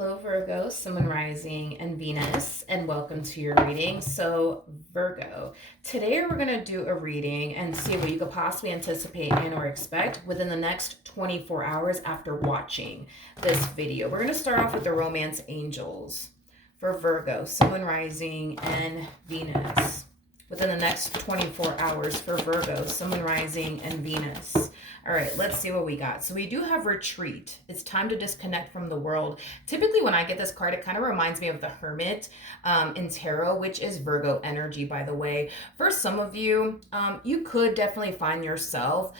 Hello, Virgo, Sun, Moon, Rising, and Venus, and welcome to your reading. So, Virgo, today we're going to do a reading and see what you could possibly anticipate and or expect within the next 24 hours after watching this video. We're going to start off with the romance angels for Virgo, Sun, Moon, Rising, and Venus. Within the next 24 hours for Virgo, Sun, Moon, Rising, and Venus. All right, let's see what we got. So we do have retreat. It's time to disconnect from the world. Typically when I get this card, it kind of reminds me of the Hermit in Tarot, which is Virgo energy, by the way. For some of you, you could definitely find yourself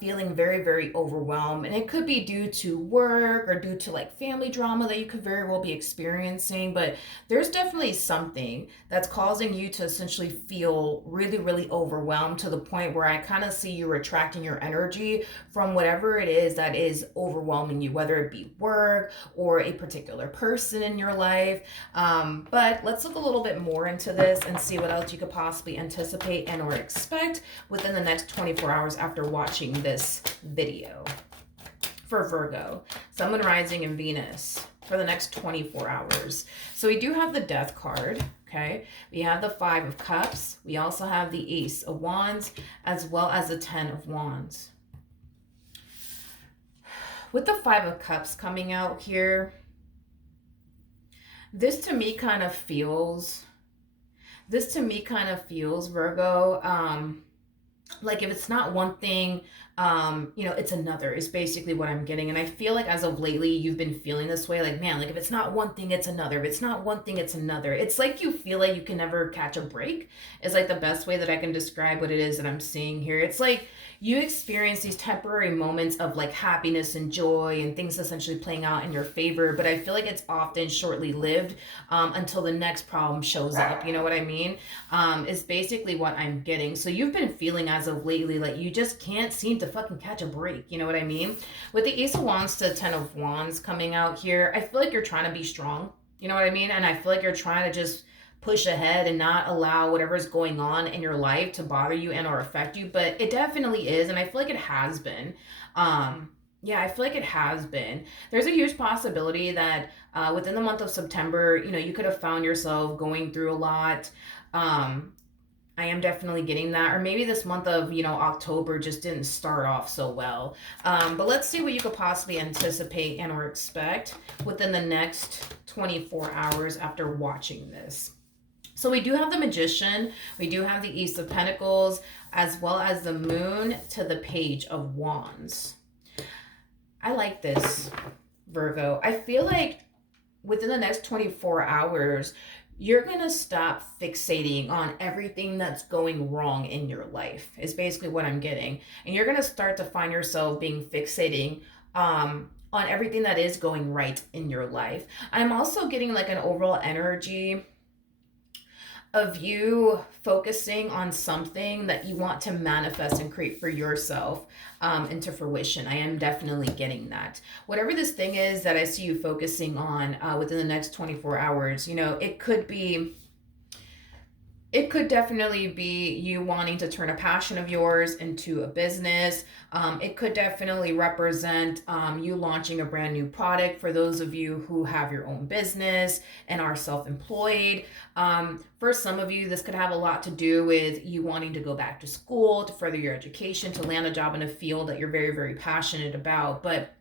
feeling very, very overwhelmed. And it could be due to work or due to like family drama that you could very well be experiencing. But there's definitely something that's causing you to essentially feel really, really overwhelmed to the point where I kind of see you retracting your energy from whatever it is that is overwhelming you, whether it be work or a particular person in your life. But let's look a little bit more into this and see what else you could possibly anticipate and or expect within the next 24 hours after watching this video. For Virgo, Sun, Moon, Rising, and Venus for the next 24 hours. So we do have the Death card. Okay, we have the Five of Cups. We also have the Ace of Wands as well as the Ten of Wands. With the Five of Cups coming out here, this to me kind of feels, Virgo, like if it's not one thing, it's another is basically what I'm getting. And I feel like as of lately, you've been feeling this way. Like, man, like if it's not one thing, it's another. If it's not one thing, it's another. It's like you feel like you can never catch a break is like the best way that I can describe what it is that I'm seeing here. It's like you experience these temporary moments of like happiness and joy and things essentially playing out in your favor. But I feel like it's often shortly lived until the next problem shows up. You know what I mean? Is basically what I'm getting. So you've been feeling as of lately like you just can't seem to fucking catch a break. You know what I mean? With the Ace of Wands to Ten of Wands coming out here, I feel like you're trying to be strong. You know what I mean? And I feel like you're trying to just push ahead and not allow whatever's going on in your life to bother you and or affect you. But it definitely is. And I feel like it has been. Yeah, I feel like it has been. There's a huge possibility that within the month of September, you could have found yourself going through a lot. I am definitely getting that. Or maybe this month of, October just didn't start off so well. But let's see what you could possibly anticipate and or expect within the next 24 hours after watching this. So we do have the Magician. We do have the Ace of Pentacles, as well as the Moon to the Page of Wands. I like this, Virgo. I feel like within the next 24 hours, you're going to stop fixating on everything that's going wrong in your life is basically what I'm getting. And you're going to start to find yourself being fixating on everything that is going right in your life. I'm also getting like an overall energy of you focusing on something that you want to manifest and create for yourself into fruition. I am definitely getting that. Whatever this thing is that I see you focusing on within the next 24 hours, it could definitely be you wanting to turn a passion of yours into a business. It could definitely represent you launching a brand new product for those of you who have your own business and are self-employed. For some of you, this could have a lot to do with you wanting to go back to school, to further your education, to land a job in a field that you're very, very passionate about. But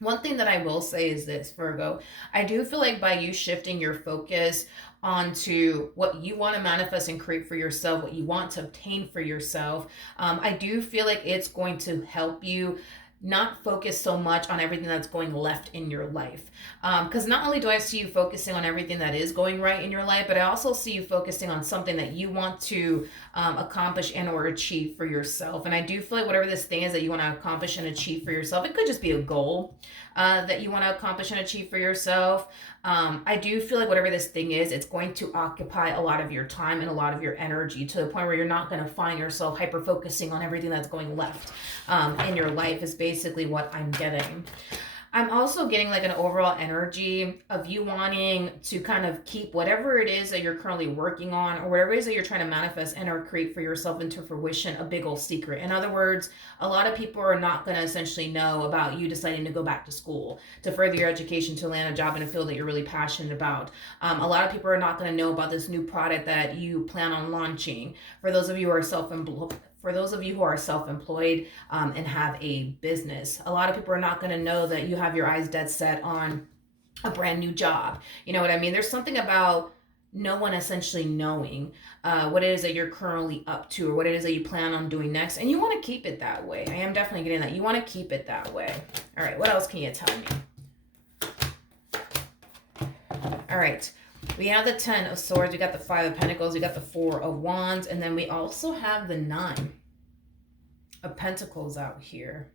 one thing that I will say is this, Virgo, I do feel like by you shifting your focus onto what you want to manifest and create for yourself, what you want to obtain for yourself, I do feel like it's going to help you not focus so much on everything that's going left in your life. Because not only do I see you focusing on everything that is going right in your life, but I also see you focusing on something that you want to accomplish and or achieve for yourself. And I do feel like whatever this thing is that you want to accomplish and achieve for yourself, it could just be a goal that you want to accomplish and achieve for yourself. I do feel like whatever this thing is, it's going to occupy a lot of your time and a lot of your energy to the point where you're not going to find yourself hyper focusing on everything that's going left in your life is basically what I'm getting. I'm also getting like an overall energy of you wanting to kind of keep whatever it is that you're currently working on, or whatever it is that you're trying to manifest and or create for yourself into fruition, a big old secret. In other words, a lot of people are not going to essentially know about you deciding to go back to school, to further your education, to land a job in a field that you're really passionate about. A lot of people are not going to know about this new product that you plan on launching. For those of you who are self-employed, and have a business, a lot of people are not going to know that you have your eyes dead set on a brand new job. You know what I mean? There's something about no one essentially knowing what it is that you're currently up to, or what it is that you plan on doing next, and you want to keep it that way. I am definitely getting that. You want to keep it that way. All right, what else can you tell me? All right, we have the 10 of Swords, we got the 5 of Pentacles, we got the 4 of Wands, and then we also have the 9 of Pentacles out here.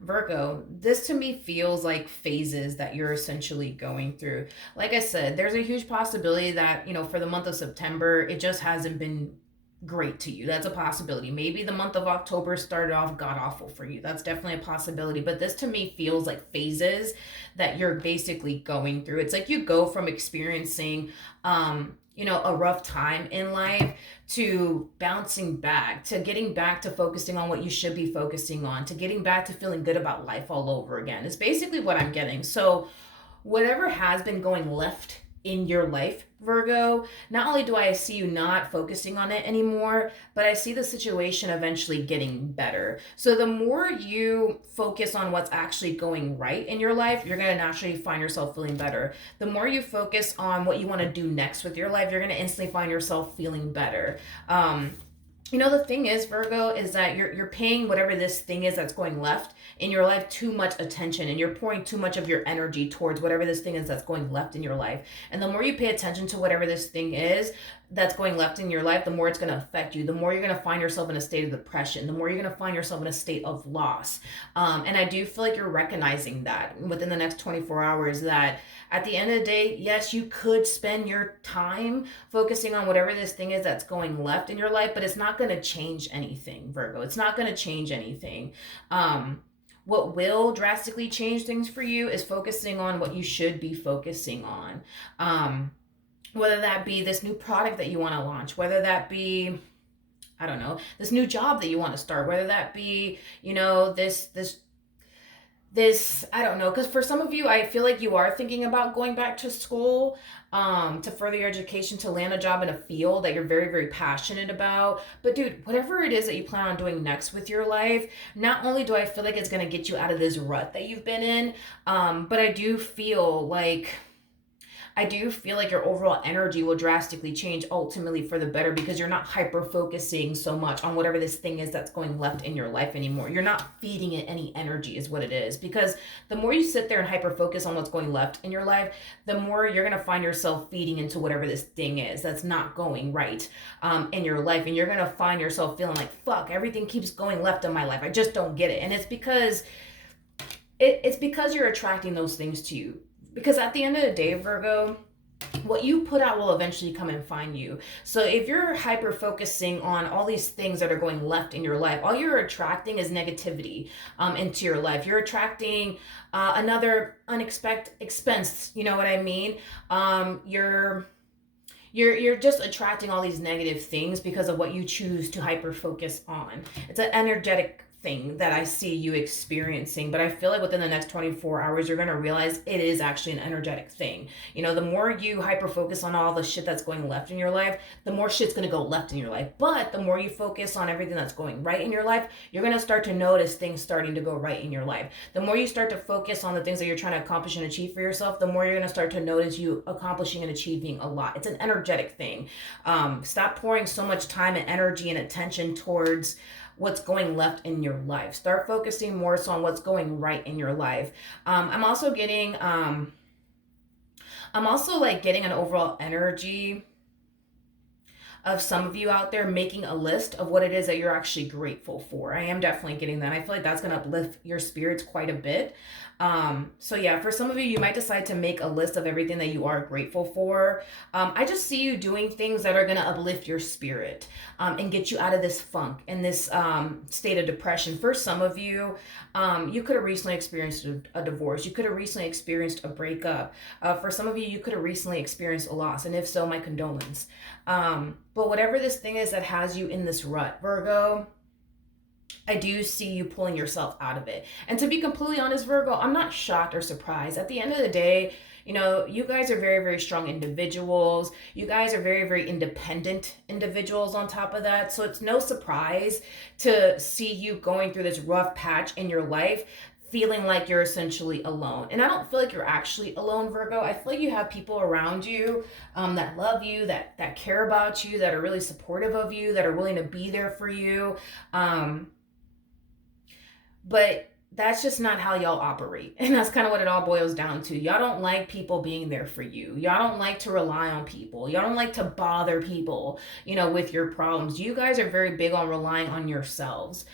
Virgo, this to me feels like phases that you're essentially going through. Like I said, there's a huge possibility that, for the month of September, it just hasn't been great to you. That's a possibility. Maybe the month of October started off god awful for you. That's definitely a possibility. But this to me feels like phases that you're basically going through. It's like you go from experiencing, a rough time in life to bouncing back, to getting back to focusing on what you should be focusing on, to getting back to feeling good about life all over again. It's basically what I'm getting. So whatever has been going left in your life, Virgo, not only do I see you not focusing on it anymore, but I see the situation eventually getting better. So the more you focus on what's actually going right in your life, you're going to naturally find yourself feeling better. The more you focus on what you want to do next with your life, you're going to instantly find yourself feeling better. The thing is, Virgo, is that you're paying whatever this thing is that's going left in your life too much attention, and you're pouring too much of your energy towards whatever this thing is that's going left in your life. And the more you pay attention to whatever this thing is that's going left in your life, the more it's going to affect you. The more you're going to find yourself in a state of depression. The more you're going to find yourself in a state of loss. And I do feel like you're recognizing that within the next 24 hours, that at the end of the day, yes, you could spend your time focusing on whatever this thing is that's going left in your life, but it's not going to change anything, Virgo. It's not going to change anything. What will drastically change things for you is focusing on what you should be focusing on. Whether that be this new product that you want to launch, whether that be, I don't know, this new job that you want to start, whether that be, this, I don't know, because for some of you, I feel like you are thinking about going back to school, to further your education, to land a job in a field that you're very, very passionate about. But dude, whatever it is that you plan on doing next with your life, not only do I feel like it's going to get you out of this rut that you've been in, but I do feel like your overall energy will drastically change ultimately for the better, because you're not hyper focusing so much on whatever this thing is that's going left in your life anymore. You're not feeding it any energy is what it is, because the more you sit there and hyper focus on what's going left in your life, the more you're going to find yourself feeding into whatever this thing is that's not going right in your life. And you're going to find yourself feeling like, fuck, everything keeps going left in my life. I just don't get it. And it's because you're attracting those things to you. Because at the end of the day, Virgo, what you put out will eventually come and find you. So if you're hyper focusing on all these things that are going left in your life, all you're attracting is negativity into your life. You're attracting another unexpected expense. You know what I mean? You're just attracting all these negative things because of what you choose to hyper focus on. It's an energetic thing that I see you experiencing, but I feel like within the next 24 hours, you're going to realize it is actually an energetic thing. The more you hyper focus on all the shit that's going left in your life, the more shit's going to go left in your life. But the more you focus on everything that's going right in your life, you're going to start to notice things starting to go right in your life. The more you start to focus on the things that you're trying to accomplish and achieve for yourself, the more you're going to start to notice you accomplishing and achieving a lot. It's an energetic thing. Stop pouring so much time and energy and attention towards what's going left in your life. Start focusing more so on what's going right in your life. I'm also getting like getting an overall energy of some of you out there making a list of what it is that you're actually grateful for. I am definitely getting that. I feel like that's going to uplift your spirits quite a bit. So yeah, for some of you, you might decide to make a list of everything that you are grateful for. I just see you doing things that are going to uplift your spirit, and get you out of this funk and this state of depression. For some of you, you could have recently experienced a divorce. You could have recently experienced a breakup. For some of you, you could have recently experienced a loss. And if so, my condolence. But whatever this thing is that has you in this rut, Virgo, I do see you pulling yourself out of it. And to be completely honest, Virgo, I'm not shocked or surprised. At the end of the day, you know, you guys are very, very strong individuals. You guys are very, very independent individuals on top of that. So it's no surprise to see you going through this rough patch in your life, feeling like you're essentially alone. And I don't feel like you're actually alone, Virgo. I feel like you have people around you, that love you, that care about you, that are really supportive of you, that are willing to be there for you. But that's just not how y'all operate. And that's kind of what it all boils down to. Y'all don't like people being there for you. Y'all don't like to rely on people. Y'all don't like to bother people, you know, with your problems. You guys are very big on relying on yourselves,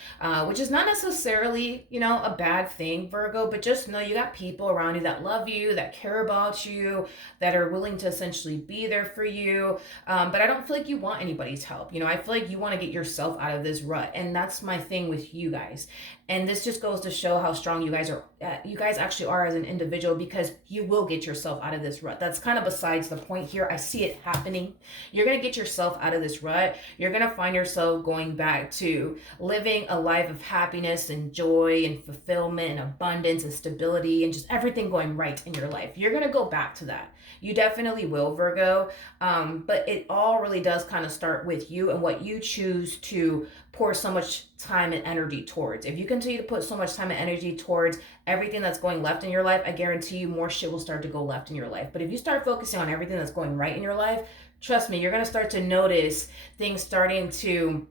which is not necessarily, you know, a bad thing, Virgo, but just know you got people around you that love you, that care about you, that are willing to essentially be there for you. But I don't feel like you want anybody's help. You know, I feel like you want to get yourself out of this rut. And that's my thing with you guys. And this just goes to show how strong you guys are. You guys actually are as an individual, because you will get yourself out of this rut. That's kind of besides the point here. I see it happening. You're going to get yourself out of this rut. You're going to find yourself going back to living a life of happiness and joy and fulfillment and abundance and stability and just everything going right in your life. You're going to go back to that. You definitely will, Virgo. But it all really does kind of start with you and what you choose to pour so much time and energy towards. If you continue to put so much time and energy towards everything that's going left in your life, I guarantee you more shit will start to go left in your life. But if you start focusing on everything that's going right in your life, trust me, you're going to start to notice things starting to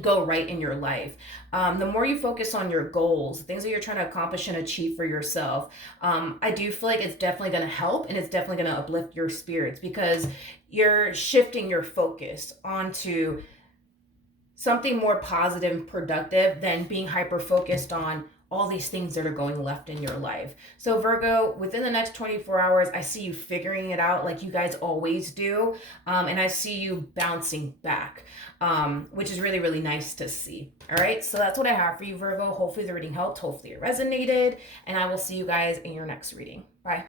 go right in your life. The more you focus on your goals, things that you're trying to accomplish and achieve for yourself, I do feel like it's definitely going to help, and it's definitely going to uplift your spirits, because you're shifting your focus onto something more positive and productive than being hyper focused on all these things that are going left in your life. So Virgo, within the next 24 hours, I see you figuring it out like you guys always do. And I see you bouncing back, which is really, really nice to see. All right, so that's what I have for you, Virgo. Hopefully the reading helped. Hopefully it resonated. And I will see you guys in your next reading. Bye.